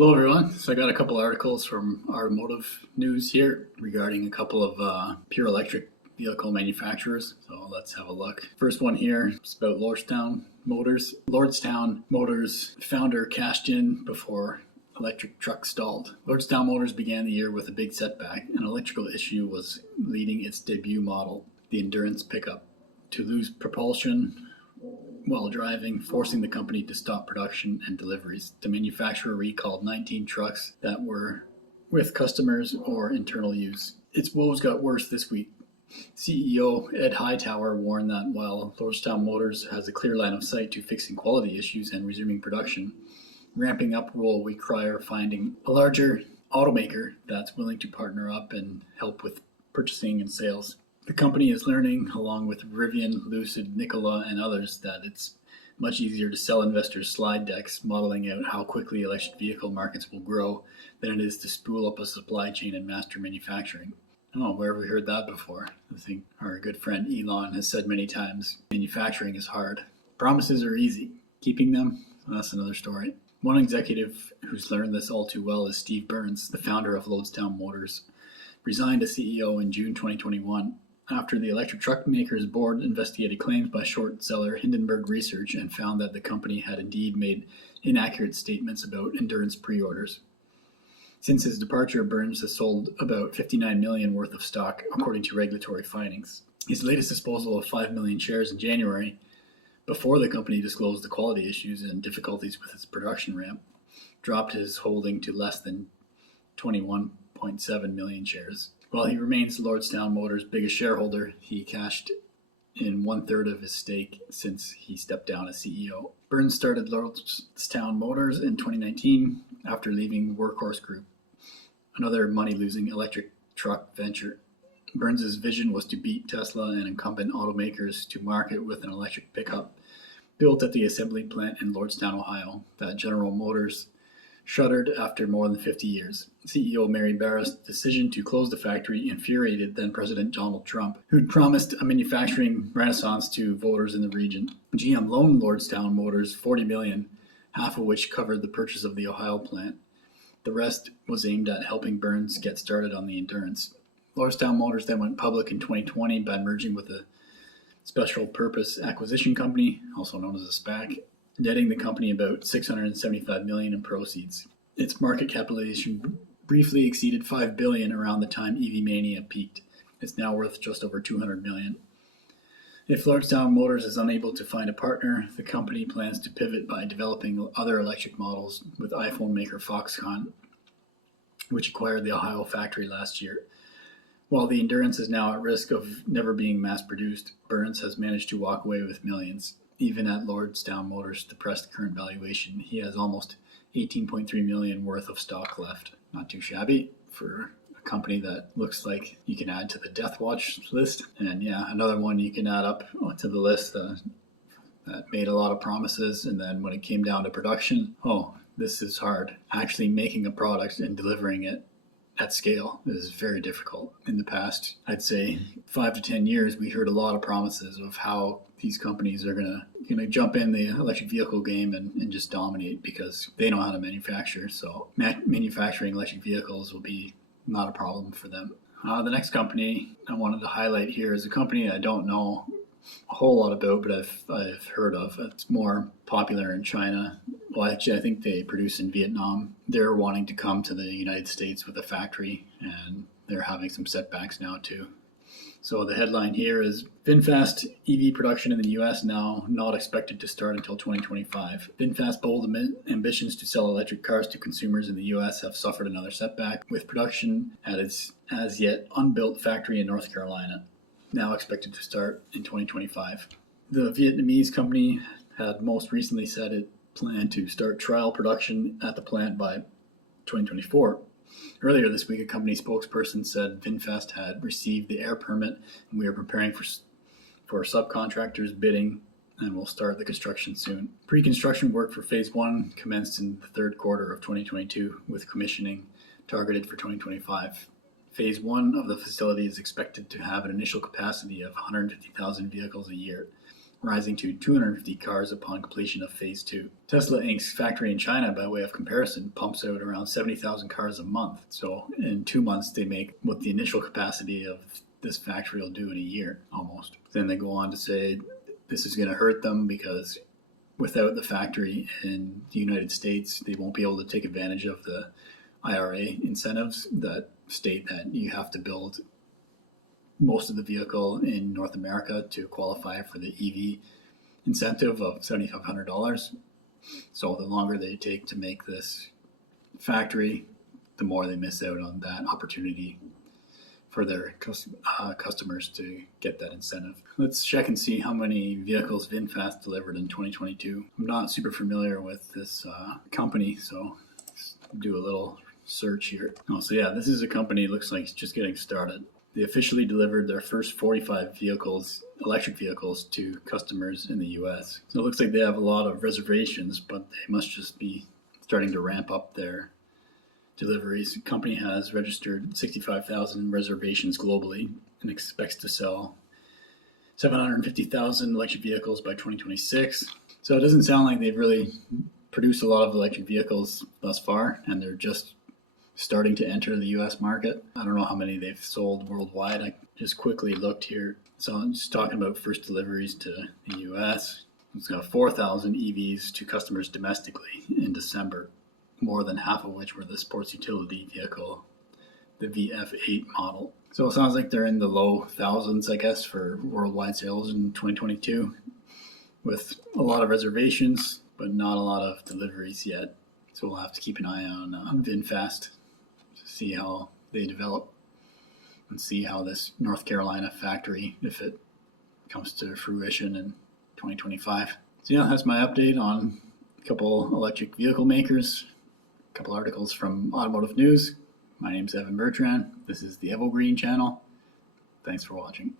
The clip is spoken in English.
Hello everyone. So I got a couple articles from Automotive news here regarding a couple of pure electric vehicle manufacturers. So let's have a look. First one here is about Lordstown Motors. Lordstown Motors founder cashed in before electric truck stalled. Lordstown Motors began the year with a big setback. An electrical issue was leading its debut model, the Endurance pickup, to lose propulsion while driving, forcing the company to stop production and deliveries. The manufacturer recalled 19 trucks that were with customers or internal use. Its woes got worse this week. CEO Ed Hightower warned that while Lordstown Motors has a clear line of sight to fixing quality issues and resuming production, ramping up will require finding a larger automaker that's willing to partner up and help with purchasing and sales. The company is learning, along with Rivian, Lucid, Nikola, and others, that it's much easier to sell investors slide decks modeling out how quickly electric vehicle markets will grow than it is to spool up a supply chain and master manufacturing. Oh, where have we heard that before? I think our good friend Elon has said many times, manufacturing is hard. Promises are easy. Keeping them, that's another story. One executive who's learned this all too well is Steve Burns, the founder of Lordstown Motors. Resigned as CEO in June 2021. After the electric truck maker's board investigated claims by short seller Hindenburg Research and found that the company had indeed made inaccurate statements about Endurance pre-orders. Since his departure, Burns has sold about $59 million worth of stock, according to regulatory findings. His latest disposal of 5 million shares in January, before the company disclosed the quality issues and difficulties with its production ramp, dropped his holding to less than 21.7 million shares. While he remains Lordstown Motors' biggest shareholder, he cashed in 1/3 of his stake since he stepped down as CEO. Burns started Lordstown Motors in 2019 after leaving Workhorse Group, another money-losing electric truck venture. Burns' vision was to beat Tesla and incumbent automakers to market with an electric pickup built at the assembly plant in Lordstown, Ohio, that General Motors shuttered after more than 50 years. CEO Mary Barra's decision to close the factory infuriated then-President Donald Trump, who'd promised a manufacturing renaissance to voters in the region. GM loaned Lordstown Motors $40 million, half of which covered the purchase of the Ohio plant. The rest was aimed at helping Burns get started on the Endurance. Lordstown Motors then went public in 2020 by merging with a special purpose acquisition company, also known as a SPAC, netting the company about $675 million in proceeds. Its market capitalization briefly exceeded $5 billion around the time EV mania peaked. It's now worth just over $200 million. If Lordstown Motors is unable to find a partner, the company plans to pivot by developing other electric models with iPhone maker Foxconn, which acquired the Ohio factory last year. While the Endurance is now at risk of never being mass-produced, Burns has managed to walk away with millions. Even at Lordstown Motors' depressed current valuation, he has almost $18.3 million worth of stock left. Not too shabby for a company that looks like you can add to the death watch list. And yeah, another one you can add up to the list that made a lot of promises, and then when it came down to production, this is hard. Actually making a product and delivering it at scale is very difficult. In the past, I'd say 5 to 10 years, we heard a lot of promises of how these companies are gonna jump in the electric vehicle game and just dominate because they know how to manufacture. So manufacturing electric vehicles will be not a problem for them. The next company I wanted to highlight here is a company I don't know a whole lot about, but I've heard of. It's more popular in China. Well, actually, I think they produce in Vietnam. They're wanting to come to the United States with a factory, and they're having some setbacks now too. So the headline here is Vinfast EV production in the U.S. now not expected to start until 2025. Vinfast bold ambitions to sell electric cars to consumers in the U.S. have suffered another setback, with production at its as yet unbuilt factory in North Carolina, now expected to start in 2025. The Vietnamese company had most recently said it planned to start trial production at the plant by 2024. Earlier this week, a company spokesperson said Vinfast had received the air permit and we are preparing for subcontractors bidding and will start the construction soon. Pre-construction work for Phase 1 commenced in the third quarter of 2022 with commissioning targeted for 2025. Phase 1 of the facility is expected to have an initial capacity of 150,000 vehicles a year. rising to 250 cars upon completion of Phase 2. Tesla Inc.'s factory in China, by way of comparison, pumps out around 70,000 cars a month. So in 2 months, they make what the initial capacity of this factory will do in a year, almost. Then they go on to say this is going to hurt them because without the factory in the United States, they won't be able to take advantage of the IRA incentives that state that you have to build most of the vehicle in North America to qualify for the EV incentive of $7,500. So the longer they take to make this factory, the more they miss out on that opportunity for their customers to get that incentive. Let's check and see how many vehicles VinFast delivered in 2022. I'm not super familiar with this company, so let's do a little search here. Oh, so yeah, this is a company, looks like it's just getting started. They officially delivered their first 45 vehicles, electric vehicles, to customers in the U.S. So it looks like they have a lot of reservations, but they must just be starting to ramp up their deliveries. The company has registered 65,000 reservations globally and expects to sell 750,000 electric vehicles by 2026. So it doesn't sound like they've really produced a lot of electric vehicles thus far, and they're just starting to enter the US market. I don't know how many they've sold worldwide. I just quickly looked here. So I'm just talking about first deliveries to the US. It's got 4,000 EVs to customers domestically in December, more than half of which were the sports utility vehicle, the VF8 model. So it sounds like they're in the low thousands, I guess, for worldwide sales in 2022, with a lot of reservations, but not a lot of deliveries yet. So we'll have to keep an eye on VinFast to see how they develop and see how this North Carolina factory, if it comes to fruition in 2025. So yeah, that's my update on a couple electric vehicle makers, a couple articles from Automotive News. My name's Evan Bertrand. This is the Evergreen channel. Thanks for watching.